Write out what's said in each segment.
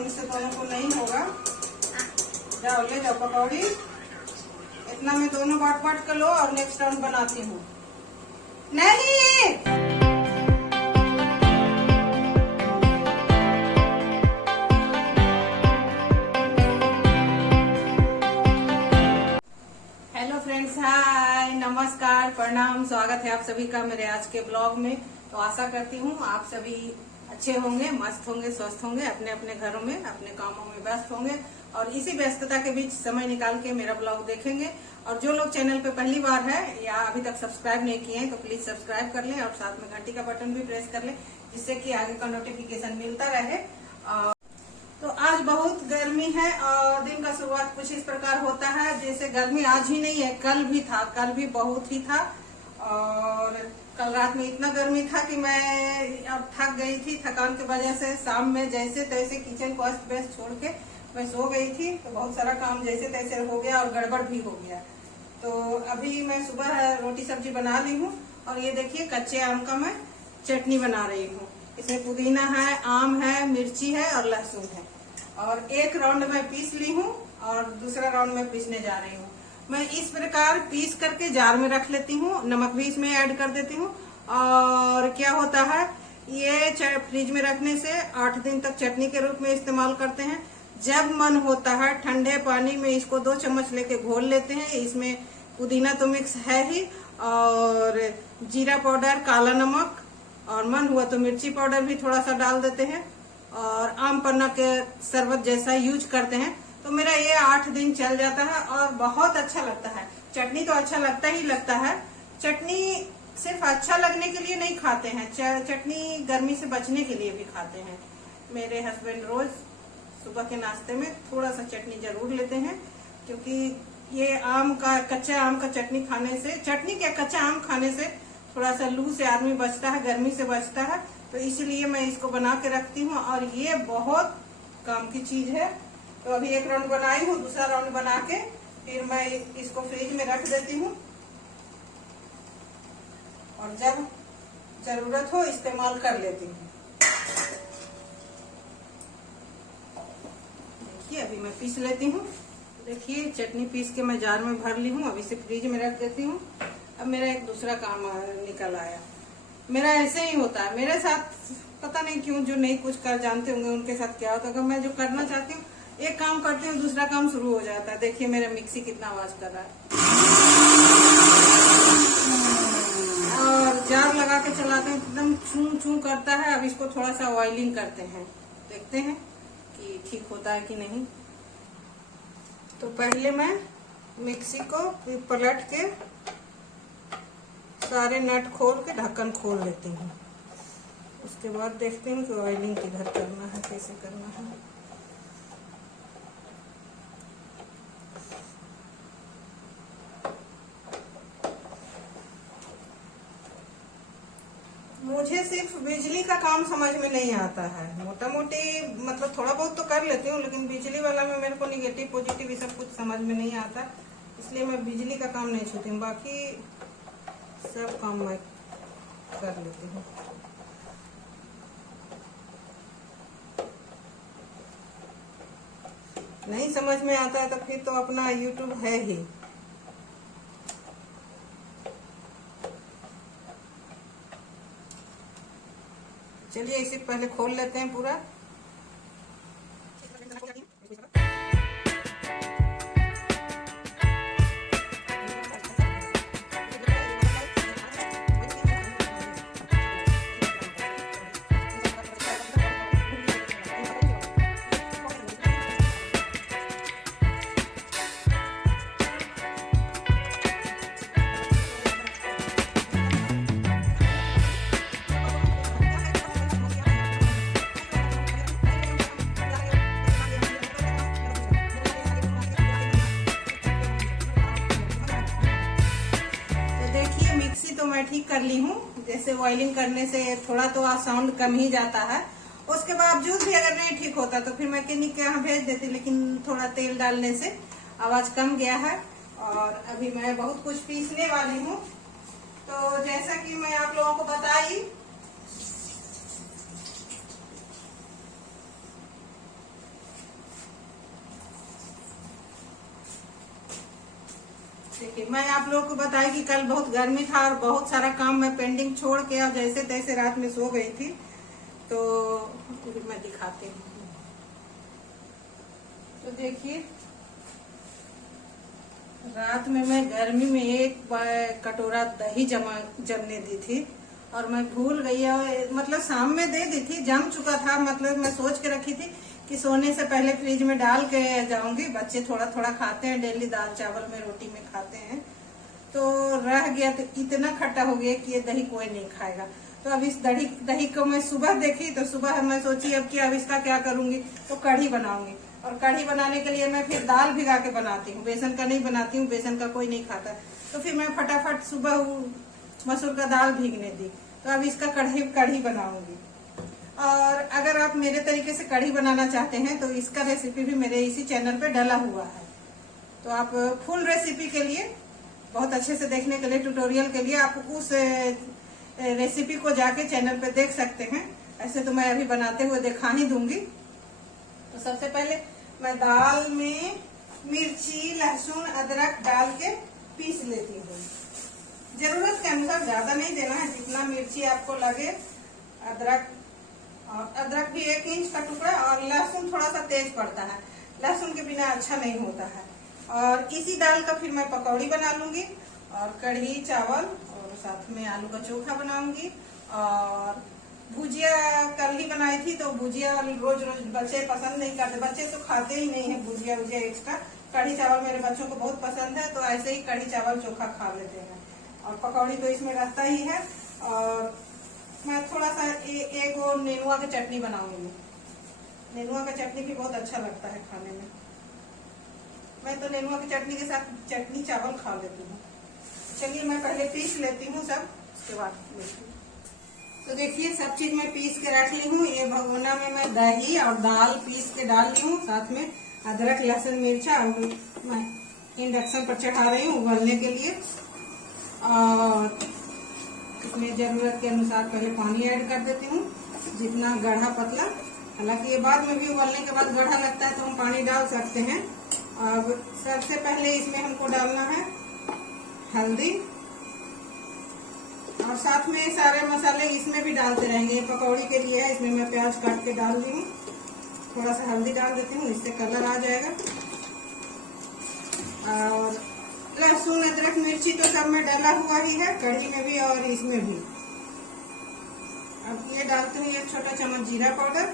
Round से दोनों को नहीं होगा। जाओ ले जाओ पकौड़ी, इतना में दोनों बाट बाट कर लो और नेक्स्ट राउंड बनाती हूँ। नहीं हेलो फ्रेंड्स, हाय, नमस्कार, प्रणाम, स्वागत है आप सभी का मेरे आज के ब्लॉग में। तो आशा करती हूँ आप सभी अच्छे होंगे, मस्त होंगे, स्वस्थ होंगे, अपने अपने घरों में अपने कामों में व्यस्त होंगे और इसी व्यस्तता के बीच समय निकाल के मेरा ब्लॉग देखेंगे। और जो लोग चैनल पे पहली बार है या अभी तक सब्सक्राइब नहीं किए हैं तो प्लीज सब्सक्राइब कर लें और साथ में घंटी का बटन भी प्रेस कर लें, जिससे कि आगे का नोटिफिकेशन मिलता रहे। तो आज बहुत गर्मी है और दिन का शुरुआत कुछ इस प्रकार होता है जैसे गर्मी आज ही नहीं है, कल भी था, कल भी बहुत ही था। और कल रात में इतना गर्मी था कि मैं अब थक गई थी। थकान की वजह से शाम में जैसे तैसे किचन को अस्त व्यस्त छोड़ के मैं सो गई थी। तो बहुत सारा काम जैसे तैसे हो गया और गड़बड़ भी हो गया। तो अभी मैं सुबह रोटी सब्जी बना ली हूँ और ये देखिए कच्चे आम का मैं चटनी बना रही हूँ। इसमें पुदीना है, आम है, मिर्ची है और लहसुन है। और एक राउंड में पीस ली हूँ और दूसरा राउंड में पीसने जा रही हूँ। मैं इस प्रकार पीस करके जार में रख लेती हूँ, नमक भी इसमें ऐड कर देती हूँ। और क्या होता है, ये फ्रिज में रखने से 8 दिन तक चटनी के रूप में इस्तेमाल करते हैं। जब मन होता है ठंडे पानी में इसको 2 चम्मच लेके घोल लेते हैं। इसमें पुदीना तो मिक्स है ही और जीरा पाउडर, काला नमक और मन हुआ तो मिर्ची पाउडर भी थोड़ा सा डाल देते हैं और आम पन्ना के शरबत जैसा यूज करते हैं। तो मेरा ये 8 दिन चल जाता है और बहुत अच्छा लगता है। चटनी तो अच्छा लगता ही लगता है। चटनी सिर्फ अच्छा लगने के लिए नहीं खाते हैं, चटनी गर्मी से बचने के लिए भी खाते हैं। मेरे हस्बैंड रोज सुबह के नाश्ते में थोड़ा सा चटनी जरूर लेते हैं, क्योंकि ये आम का कच्चा आम का चटनी खाने से, चटनी क्या कच्चा आम खाने से थोड़ा सा लू से आदमी बचता है, गर्मी से बचता है। तो इसलिए मैं इसको बना के रखती हूँ और ये बहुत काम की चीज है। तो अभी एक राउंड बनाई हूँ, दूसरा राउंड बना के फिर मैं इसको फ्रिज में रख देती हूँ और जब जरूरत हो इस्तेमाल कर लेती हूँ। देखिए अभी मैं पीस लेती हूँ। देखिए चटनी पीस के मैं जार में भर ली हूँ, अभी इसे फ्रिज में रख देती हूँ। अब मेरा एक दूसरा काम निकल आया। मेरा ऐसे ही होता है मेरे साथ, पता नहीं क्यों, जो नहीं कुछ कर जानते होंगे उनके साथ क्या होता है। अगर मैं जो करना चाहती हूँ एक काम करती हूँ, दूसरा काम शुरू हो जाता है। देखिए मेरा मिक्सी कितना आवाज कर रहा है और जार लगा के चलाते हैं, एकदम छू छू करता है। अब इसको थोड़ा सा ऑयलिंग करते हैं, देखते हैं कि ठीक होता है कि नहीं। तो पहले मैं मिक्सी को पलट के सारे नट खोल के ढक्कन खोल लेती हूँ। उसके बाद देखती हूँ कि ऑयलिंग किधर करना है, कैसे करना है। मुझे सिर्फ बिजली का काम समझ में नहीं आता है। मोटा मोटी मतलब थोड़ा बहुत तो कर लेती हूँ, लेकिन बिजली वाला में मेरे को निगेटिव पॉजिटिव ये सब कुछ समझ में नहीं आता, इसलिए मैं बिजली का काम नहीं छूती हूँ। बाकी सब काम मैं कर लेती हूँ। नहीं समझ में आता है तो फिर तो अपना YouTube है ही। चलिए इसे पहले खोल लेते हैं पूरा। तो मैं ठीक कर ली हूँ। जैसे ऑयलिंग करने से थोड़ा तो साउंड कम ही जाता है, उसके बावजूद भी अगर नहीं ठीक होता तो फिर मैकेनिक के यहाँ भेज देती, लेकिन थोड़ा तेल डालने से आवाज कम गया है। और अभी मैं बहुत कुछ पीसने वाली हूँ। तो जैसा कि मैं आप लोगों को बताई देखिए, मैं आप लोगों को बताया कि कल बहुत गर्मी था और बहुत सारा काम मैं पेंडिंग छोड़ के और जैसे तैसे रात में सो गई थी, तो मैं दिखाती हूँ। तो देखिए, रात में मैं गर्मी में एक कटोरा दही जमने दी थी और मैं भूल गई, और मतलब शाम में दे दी थी, जम चुका था। मतलब मैं सोच के रखी थी कि सोने से पहले फ्रिज में डाल के जाऊंगी, बच्चे थोड़ा थोड़ा खाते हैं, डेली दाल चावल में रोटी में खाते हैं, तो रह गया। तो इतना खट्टा हो गया कि ये दही कोई नहीं खाएगा। तो अब इस दही को मैं सुबह देखी, तो सुबह मैं सोची अब इसका क्या करूंगी, तो कढ़ी बनाऊंगी। और कढ़ी बनाने के लिए मैं फिर दाल भिगा के बनाती हूँ, बेसन का नहीं बनाती हूँ, बेसन का कोई नहीं खाता। तो फिर मैं फटाफट सुबह मसूर का दाल भीगने दी। तो अब इसका कढ़ी बनाऊंगी। और अगर आप मेरे तरीके से कढ़ी बनाना चाहते हैं तो इसका रेसिपी भी मेरे इसी चैनल पे डला हुआ है। तो आप फुल रेसिपी के लिए, बहुत अच्छे से देखने के लिए, ट्यूटोरियल के लिए आप उस रेसिपी को जाके चैनल पे देख सकते हैं। ऐसे तो मैं अभी बनाते हुए दिखा ही दूंगी। तो सबसे पहले मैं दाल में मिर्ची, लहसुन, अदरक डाल के पीस लेती हूँ। जरूरत के अनुसार, ज्यादा नहीं देना है, जितना मिर्ची आपको लगे। अदरक भी 1 इंच का टुकड़ा, और लहसुन थोड़ा सा तेज पड़ता है, लहसुन के बिना अच्छा नहीं होता है। और इसी दाल का फिर मैं पकौड़ी बना लूंगी, और कढ़ी चावल, और साथ में आलू का चोखा बनाऊंगी। और भुजिया कल ही बनाई थी, तो भुजिया रोज रोज बच्चे पसंद नहीं करते, बच्चे तो खाते ही नहीं है भुजिया एक्स्ट्रा। कढ़ी चावल मेरे बच्चों को बहुत पसंद है, तो ऐसे ही कढ़ी चावल चोखा खा लेते हैं। और पकौड़ी तो इसमें रहता ही है। और मैं थोड़ा सा एक वो नेनुआ की चटनी बनाऊंगी। नेनुआ का चटनी भी बहुत अच्छा लगता है खाने में। मैं तो नेनुआ की चटनी के साथ चटनी चावल खा लेती हूँ। चलिए, मैं पहले पीस लेती हूँ सब, उसके बाद मिलती हूँ। तो देखिए, सब चीज मैं पीस के रख ली हूँ। ये भगोना में मैं दही और दाल पीस के डाल ली हूँ, साथ में अदरक, लहसुन, मिर्चा। और मैं इंडक्शन पर चढ़ा रही हूँ उबलने के लिए। और इसमें जरूरत के अनुसार पहले पानी ऐड कर देती हूँ, जितना गाढ़ा पतला। हालांकि ये बाद में भी उबलने के बाद गाढ़ा लगता है तो हम पानी डाल सकते हैं। अब सबसे पहले इसमें हमको डालना है हल्दी, और साथ में सारे मसाले इसमें भी डालते रहेंगे। पकौड़ी के लिए है, इसमें मैं प्याज काट के डाल दी हूँ। थोड़ा सा हल्दी डाल देती हूँ, इससे कलर आ जाएगा। और लहसुन, अदरक, मिर्ची तो सब में डाला हुआ ही है, कढ़ी में भी और इसमें भी। अब ये डालती हूँ 1 छोटा चम्मच जीरा पाउडर,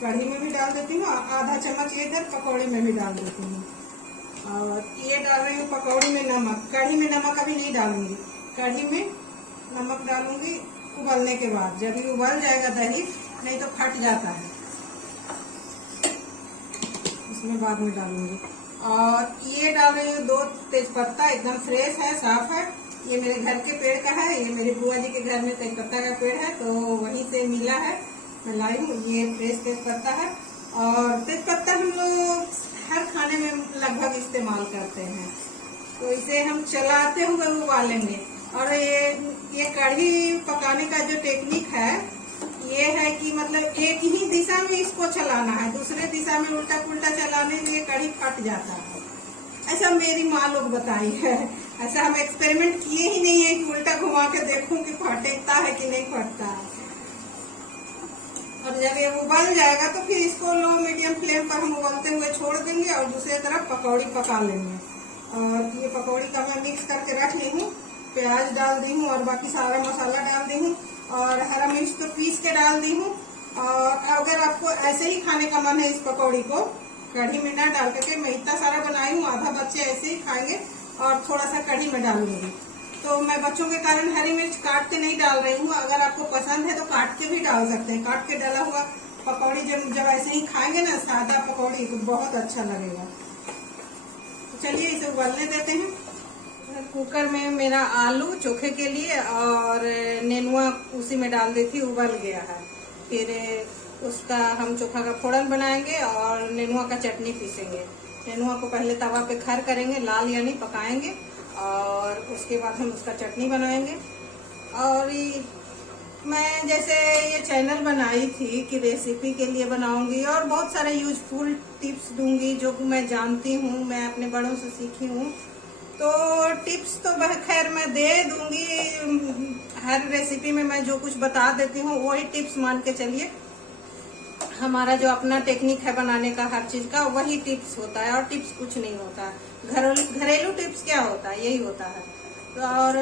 कढ़ी में भी डाल देती हूँ। आधा चम्मच इधर पकौड़ी में भी डाल देती हूँ। और ये डाल रही हूँ पकौड़ी में नमक। कढ़ी में नमक अभी नहीं डालूंगी, कढ़ी में नमक डालूंगी उबलने के बाद, जब ये उबल जाएगा दही, नहीं तो फट जाता है, इसमें बाद में डालूंगी। और ये डाल रही हूँ 2 तेजपत्ता, एकदम फ्रेश है, साफ है। ये मेरे घर के पेड़ का है, ये मेरी बुआ जी के घर में तेजपत्ता का पेड़ है, तो वहीं से मिला है, मैं लाई हूँ। ये फ्रेश तेजपत्ता है। और तेजपत्ता हम लोग हर खाने में लगभग इस्तेमाल करते हैं, तो इसे हम चलाते हुए उबालेंगे। और ये कढ़ी पकाने का जो टेक्निक है, ये है कि मतलब एक ही दिशा में इसको चलाना है, दूसरे दिशा में उल्टा पुल्टा चलाने में ये कढ़ी फट जाता है। ऐसा मेरी माँ लोग बताई है। ऐसा हम एक्सपेरिमेंट किए ही नहीं है कि उल्टा घुमा के देखूं कि फटता है कि नहीं फटता है। और जब ये उबल जाएगा तो फिर इसको लो मीडियम फ्लेम पर हम उबलते हुए छोड़ देंगे, और दूसरी तरफ पकौड़ी पका लेंगे। और ये पकौड़ी का मैं मिक्स करके रख ली हूँ, प्याज डाल दी हूँ और बाकी सारा मसाला डाल दी हूँ, और हरा मिर्च तो पीस के डाल दी हूँ। और अगर आपको ऐसे ही खाने का मन है इस पकौड़ी को कढ़ी में ना डाल करके, मैं इतना सारा बनाई हूँ, आधा बच्चे ऐसे ही खाएंगे, और थोड़ा सा कढ़ी में डालूंगी। तो मैं बच्चों के कारण हरी मिर्च काट के नहीं डाल रही हूँ। अगर आपको पसंद है तो काट के भी डाल सकते हैं। काट के डाला हुआ पकौड़ी जब ऐसे ही खाएंगे ना, सादा पकौड़ी, तो बहुत अच्छा लगेगा। तो चलिए इसे उबलने देते हैं। कुकर में मेरा आलू चोखे के लिए और नेनुआ उसी में डाल दी थी, उबल गया है। फिर उसका हम चोखा का फोड़न बनाएंगे और नेनुआ का चटनी पीसेंगे। नेनुआ को पहले तवा पे खर करेंगे, लाल यानी पकाएंगे, और उसके बाद हम उसका चटनी बनाएंगे। और मैं जैसे ये चैनल बनाई थी कि रेसिपी के लिए बनाऊंगी, और बहुत सारे यूजफुल टिप्स दूंगी जो मैं जानती हूँ, मैं अपने बड़ों से सीखी हूँ। तो टिप्स तो खैर मैं दे दूंगी, हर रेसिपी में मैं जो कुछ बता देती हूँ वही टिप्स मान के चलिए। हमारा जो अपना टेक्निक है बनाने का हर चीज का, वही टिप्स होता है और टिप्स कुछ नहीं होता है। घरेलू टिप्स क्या होता है, यही होता है। तो और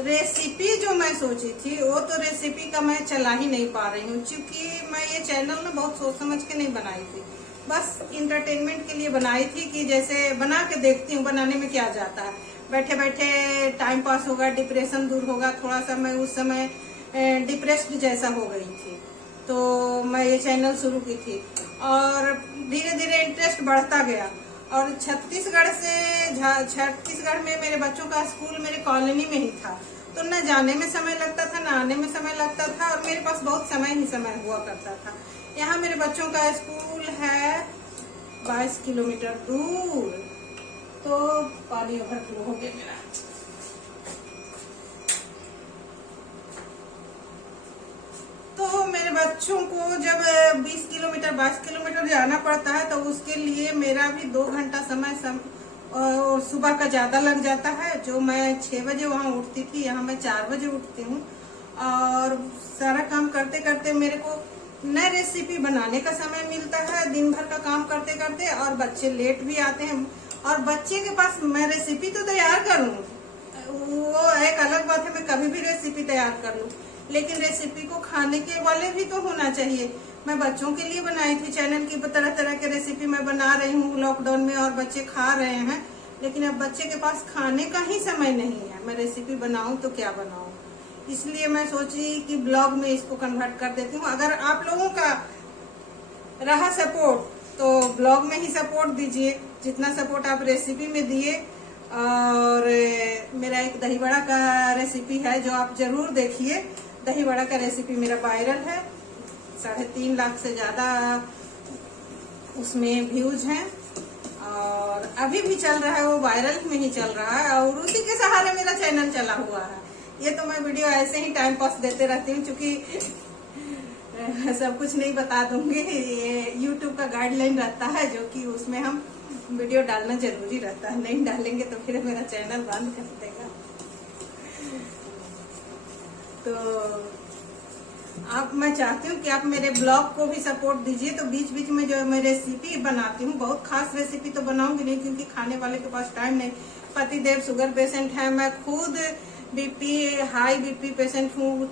रेसिपी जो मैं सोची थी वो तो रेसिपी का मैं चला ही नहीं पा रही हूँ, क्योंकि मैं ये चैनल ना बहुत सोच समझ के नहीं बनाई थी, बस इंटरटेनमेंट के लिए बनाई थी कि जैसे बना के देखती हूँ बनाने में क्या जाता है, बैठे बैठे टाइम पास होगा, डिप्रेशन दूर होगा। थोड़ा सा मैं उस समय डिप्रेस्ड जैसा हो गई थी, तो मैं ये चैनल शुरू की थी और धीरे धीरे इंटरेस्ट बढ़ता गया। और छत्तीसगढ़ में मेरे बच्चों का स्कूल मेरे कॉलोनी में ही था, तो न जाने में समय लगता था, न आने में समय लगता था, और मेरे पास बहुत समय हुआ करता था। यहाँ मेरे बच्चों का स्कूल है 22 किलोमीटर दूर, तो पानी ओवरफ्लो हो गया मेरा। तो मेरे बच्चों को जब 22 किलोमीटर जाना पड़ता है, तो उसके लिए मेरा भी 2 घंटा समय सुबह का ज्यादा लग जाता है। जो मैं 6 बजे वहाँ उठती थी, यहाँ मैं 4 बजे उठती हूँ, और सारा काम करते करते मेरे को न रेसिपी बनाने का समय मिलता है, दिन भर का काम करते करते, और बच्चे लेट भी आते हैं। और बच्चे के पास मैं रेसिपी तो तैयार कर लूँ, वो एक अलग बात है, मैं कभी भी रेसिपी तैयार कर लूँ, लेकिन रेसिपी को खाने के वाले भी तो होना चाहिए। मैं बच्चों के लिए बनाई थी चैनल की, तरह तरह के रेसिपी मैं बना रही हूँ लॉकडाउन में, और बच्चे खा रहे हैं, लेकिन अब बच्चे के पास खाने का ही समय नहीं है। मैं रेसिपी बनाऊं तो क्या बनाऊं, इसलिए मैं सोची कि ब्लॉग में इसको कन्वर्ट कर देती हूँ। अगर आप लोगों का रहा सपोर्ट तो ब्लॉग में ही सपोर्ट दीजिए, जितना सपोर्ट आप रेसिपी में दिए। और मेरा एक दही बड़ा का रेसिपी है जो आप जरूर देखिए। दही बड़ा का रेसिपी मेरा वायरल है, 3.5 लाख से ज्यादा उसमें व्यूज हैं, और अभी भी चल रहा है, वो वायरल में ही चल रहा है, और उसी के सहारे मेरा चैनल चला हुआ है। ये तो मैं वीडियो ऐसे ही टाइम पास देते रहती हूँ, क्योंकि सब कुछ नहीं बता दूंगी। ये यूट्यूब का गाइडलाइन रहता है, जो कि उसमें हम वीडियो डालना जरूरी रहता है, नहीं डालेंगे तो फिर मेरा चैनल बंद कर देगा। तो मैं चाहती हूँ कि आप मेरे ब्लॉग को भी सपोर्ट दीजिए। तो बीच बीच में जो मैं रेसिपी बनाती हूँ, बहुत खास रेसिपी तो बनाऊंगी नहीं, क्योंकि खाने वाले के पास टाइम नहीं। पतिदेव शुगर पेशेंट है, मैं खुद हाई बीपी पेशेंट हूँ,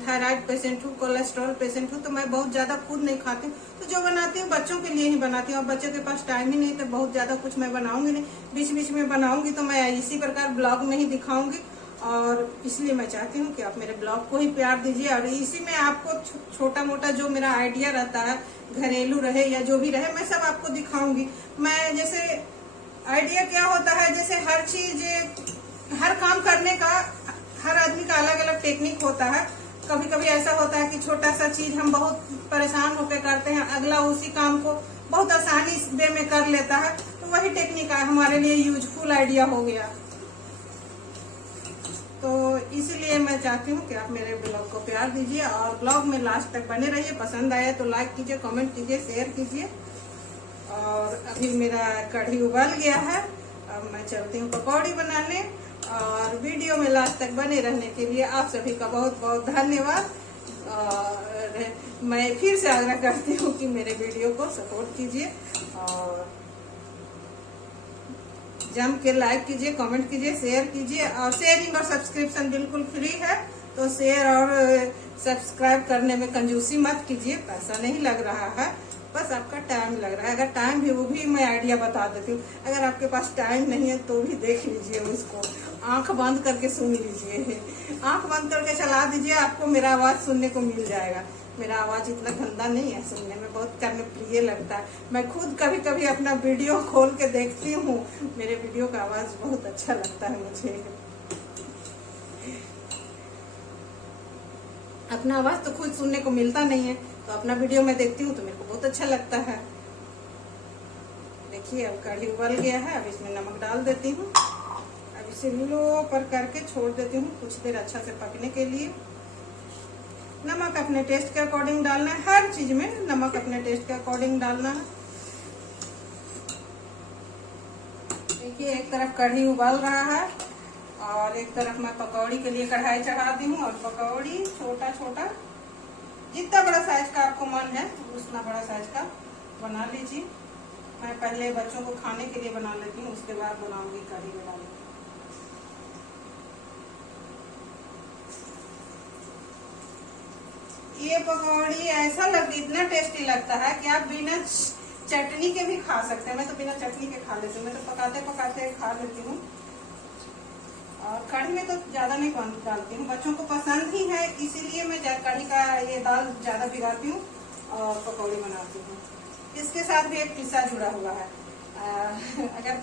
थायराइड पेशेंट हूँ, कोलेस्ट्रॉल पेशेंट हूँ, तो मैं बहुत ज्यादा खुद नहीं खाती हूँ। तो जो बनाती हूँ बच्चों के लिए ही बनाती हूँ। अब बच्चों के पास टाइम ही नहीं, तो बहुत ज्यादा कुछ मैं बनाऊंगी नहीं। बीच बीच में बनाऊंगी तो मैं इसी प्रकार ब्लॉग में ही दिखाऊंगी, और इसलिए मैं चाहती हूँ कि आप मेरे ब्लॉग को ही प्यार दीजिए। और इसी में आपको छोटा मोटा जो मेरा आइडिया रहता है, घरेलू रहे या जो भी रहे, मैं सब आपको दिखाऊंगी। मैं जैसे आइडिया क्या होता है, जैसे हर चीज, हर काम करने का हर आदमी का अलग अलग टेक्निक होता है। कभी कभी ऐसा होता है कि छोटा सा चीज हम बहुत परेशान होकर करते हैं, अगला उसी काम को बहुत आसानी वे में कर लेता है, तो वही टेक्निक हमारे लिए यूजफुल आइडिया हो गया। तो इसलिए मैं चाहती हूँ कि आप मेरे ब्लॉग को प्यार दीजिए, और ब्लॉग में लास्ट तक बने रहिए। पसंद आया तो लाइक कीजिए, कमेंट कीजिए, शेयर कीजिए। और अभी मेरा कढ़ी उबल गया है, अब मैं चलती हूँ पकौड़ी बनाने। और वीडियो में लास्ट तक बने रहने के लिए आप सभी का बहुत बहुत धन्यवाद। और मैं फिर से आग्रह करती हूँ कि मेरे वीडियो को सपोर्ट कीजिए, और जम के लाइक कीजिए, कमेंट कीजिए, शेयर कीजिए। और शेयरिंग और सब्सक्रिप्शन बिल्कुल फ्री है, तो शेयर और सब्सक्राइब करने में कंजूसी मत कीजिए, पैसा नहीं लग रहा है, बस आपका टाइम लग रहा है। अगर टाइम भी, वो भी मैं आइडिया बता देती हूँ। अगर आपके पास टाइम नहीं है तो भी देख लीजिए, उसको आंख बंद करके सुन लीजिए, आंख बंद करके चला दीजिए, आपको मेरा आवाज सुनने को मिल जाएगा। मेरा आवाज इतना गंदा नहीं है, सुनने में बहुत करने प्रिय लगता है। मैं खुद कभी कभी अपना वीडियो खोल के देखती हूँ, मेरे वीडियो का आवाज बहुत अच्छा लगता है मुझे। अपना आवाज तो खुद सुनने को मिलता नहीं है, तो अपना वीडियो में देखती हूँ तो मेरे को बहुत अच्छा लगता है। देखिए अब कढ़ी उबल गया है, अब इसमें नमक डाल देती हूँ। अब इसे लो पर करके छोड़ देती हूँ कुछ देर अच्छा से पकने के लिए। नमक अपने टेस्ट के अकॉर्डिंग डालना है, हर चीज में नमक अपने टेस्ट के अकॉर्डिंग डालना है। देखिए एक तरफ कढ़ी उबल रहा है और एक तरफ मैं पकौड़ी के लिए कढ़ाई चढ़ा दी हूँ। और पकौड़ी छोटा छोटा जितना बड़ा साइज का आपको मन है उतना बड़ा साइज का बना लीजिए। मैं पहले बच्चों को खाने के लिए बना लेती हूँ, उसके बाद बनाऊंगी कढ़ी में डालूंगी। ये पकौड़ी ऐसा इतना टेस्टी लगता है कि आप बिना चटनी के भी खा सकते हैं। मैं तो बिना चटनी के खा लेती हूँ, मैं तो पकाते पकाते खा लेती हूँ। और कढ़ी में तो ज्यादा नहीं डालती हूँ, बच्चों को पसंद ही है इसीलिए मैं कढ़ी का ये दाल ज्यादा भिगाती हूँ और पकौड़ी बनाती हूँ। इसके साथ भी एक किस्सा जुड़ा हुआ है। अगर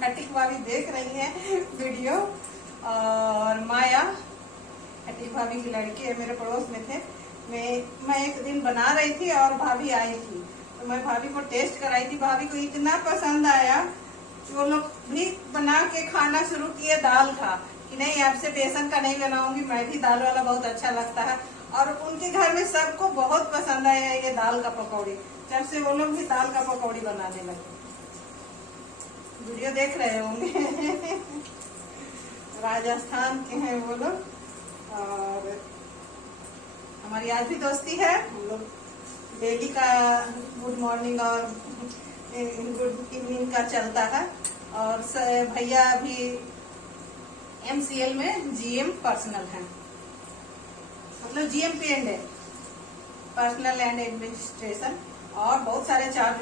खटीक भाभी देख रही है वीडियो, और माया खटीक भाभी की लड़की है, मेरे पड़ोस में थे। मैं एक दिन बना रही थी और भाभी आई थी, तो मैं भाभी को टेस्ट कराई थी। भाभी को इतना पसंद आया, वो लोग भी बना के खाना शुरू किए दाल का, कि नहीं आपसे बेसन का नहीं बनाऊंगी, मैं भी दाल वाला बहुत अच्छा लगता है। और उनके घर में सबको बहुत पसंद आया ये दाल का पकौड़ी, जब से वो लोग भी दाल का पकौड़ी बनाने लगे। वीडियो देख रहे होंगे। राजस्थान के हैं वो लोग और हमारी आज भी दोस्ती है। हम लोग डेली का गुड मॉर्निंग और गुड इवनिंग का चलता है। और भैया भी MCL में GM पर्सनल है, मतलब GMP है, पर्सनल एंड एडमिनिस्ट्रेशन। और बहुत सारे चार्ज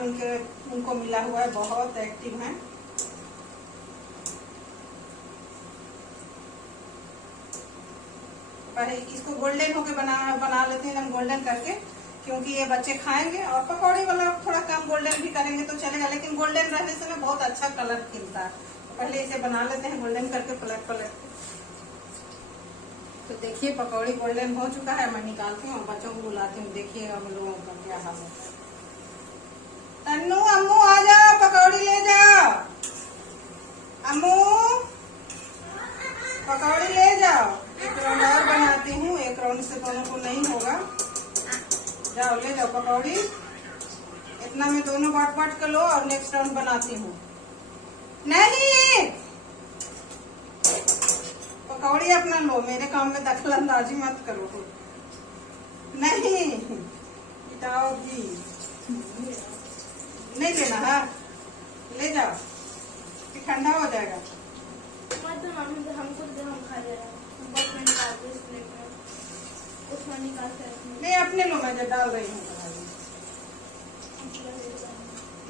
उनको मिला हुआ है, बहुत एक्टिव हैं। पहले इसको गोल्डन होके बना लेते हैं हम, गोल्डन करके, क्योंकि ये बच्चे खाएंगे। और पकौड़ी वाला थोड़ा कम गोल्डन भी करेंगे तो चलेगा, लेकिन गोल्डन रहने से ना बहुत अच्छा कलर खिलता है। तो पहले इसे बना लेते हैं गोल्डन करके, पलट पलट के। तो देखिए पकौड़ी गोल्डन हो चुका है, मैं निकालती हूँ और बच्चों को बुलाती हूँ। देखिएगा हम लोगों का क्या हाल होता है। तन्नू अम्मू आ जाओ, पकौड़ी ले जाओ। अम्मू पकौड़ी ले जाओ। एक राउंड और बनाती हूँ, एक राउंड से दोनों को नहीं होगा। जाओ ले जाओ पकौड़ी, इतना में दोनों बांट कर लो और नेक्स्ट राउंड बनाती हूँ। नहीं पकौड़ी अपना लो, मेरे काम में दखल अंदाजी मत करो। नहीं पिटाओगी, नहीं लेना है, ले जाओ कि ठंडा हो जाएगा। नहीं अपने लो, मैं जो डाल रही हूँ।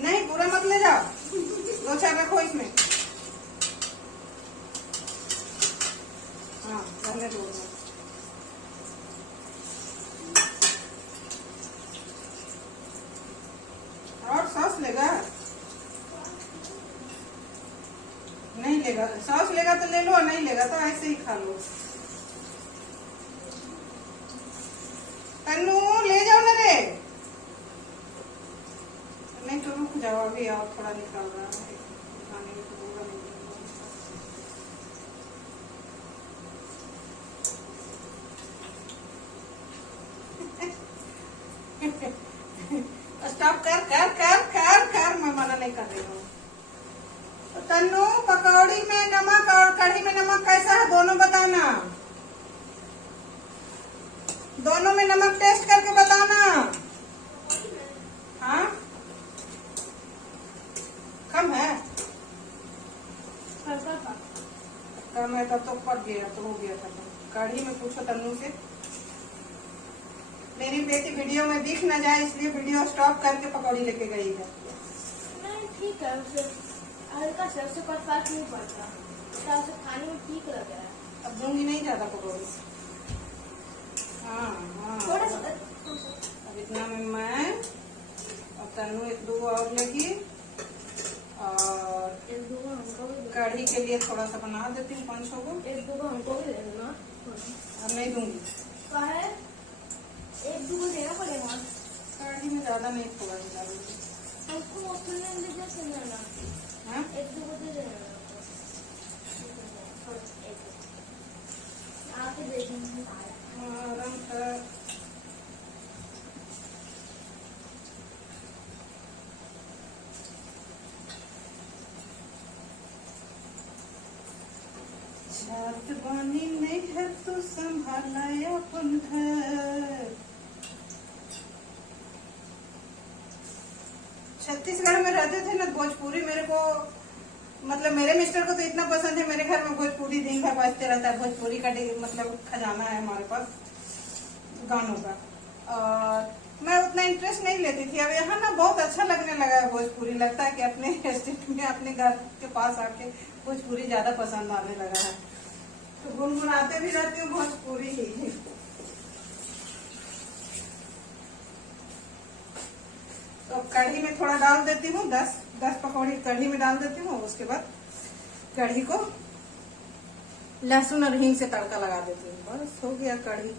नहीं पूरा मत ले जाओ, 2-4 रखो इसमें। हाँ रहने दो। और सॉस लेगा? नहीं लेगा, सॉस लेगा तो ले लो, नहीं लेगा तो ऐसे ही खा लो। तन्नू ले जाओ ना रे, नहीं तो रुक जाओ, अभी और थोड़ा निकाल रहा है, खाने में तो होगा नहीं। स्टॉप कर कर कर कर कर, मैं मना नहीं कर रही हूँ। तो तन्नू पकौड़ी में नमक और कढ़ी में नमक कैसा है दोनों बताना, दोनों में नमक टेस्ट करके बताना। हाँ कम है, कम है तब तो पड़ गया, तो हो गया था। कढ़ी में पूछो तन्नू से, मेरी बेटी वीडियो में दिख न जाए इसलिए वीडियो स्टॉप करके पकौड़ी लेके गई है। नहीं ठीक है, उसे हल्का से उससे कोई फर्क नहीं पड़ता, उसे खाने में ठीक लग रहा है। अब दूंगी नहीं ज्यादा पकौड़ी। हाँ हाँ थोड़ा सा अब इतना में मैं और तन्नू 1-2 और लेगी, और 1-2 हमको भी कढ़ी के लिए थोड़ा सा बना देती हूँ 5-6 को। 1-2 हमको भी दे देना। अब नहीं दूंगी, क्या है 1-2 को देना पड़ेगा। कढ़ी में ज्यादा नहीं, थोड़ा सा डालूंगी। हमको अपने ले जा देना, 1-2 को दे देना। आके दे देंगे आराम से। जात बानी नहीं है तू संभाला अपन घर। छत्तीसगढ़ में रहते थे ना, भोजपुरी मेरे को मतलब मेरे मिस्टर को तो इतना पसंद है, मेरे घर में भोजपुरी दिन भर बजते रहता है। भोजपुरी का मतलब खजाना है हमारे पास गानों का। और मैं उतना इंटरेस्ट नहीं लेती थी। अब यहाँ ना बहुत अच्छा लगने लगा है भोजपुरी। लगता है कि अपने स्टेट में अपने घर के पास आके भोजपुरी ज्यादा पसंद आने लगा है, तो गुनगुनाते भी रहती हूँ भोजपुरी ही। तो कढ़ी में थोड़ा डाल देती हूँ, 10 पकौड़ी कढ़ी में डाल देती हूँ। उसके बाद कढ़ी को लहसुन और हींग से तड़का लगा देती हूँ। बस हो गया कढ़ी।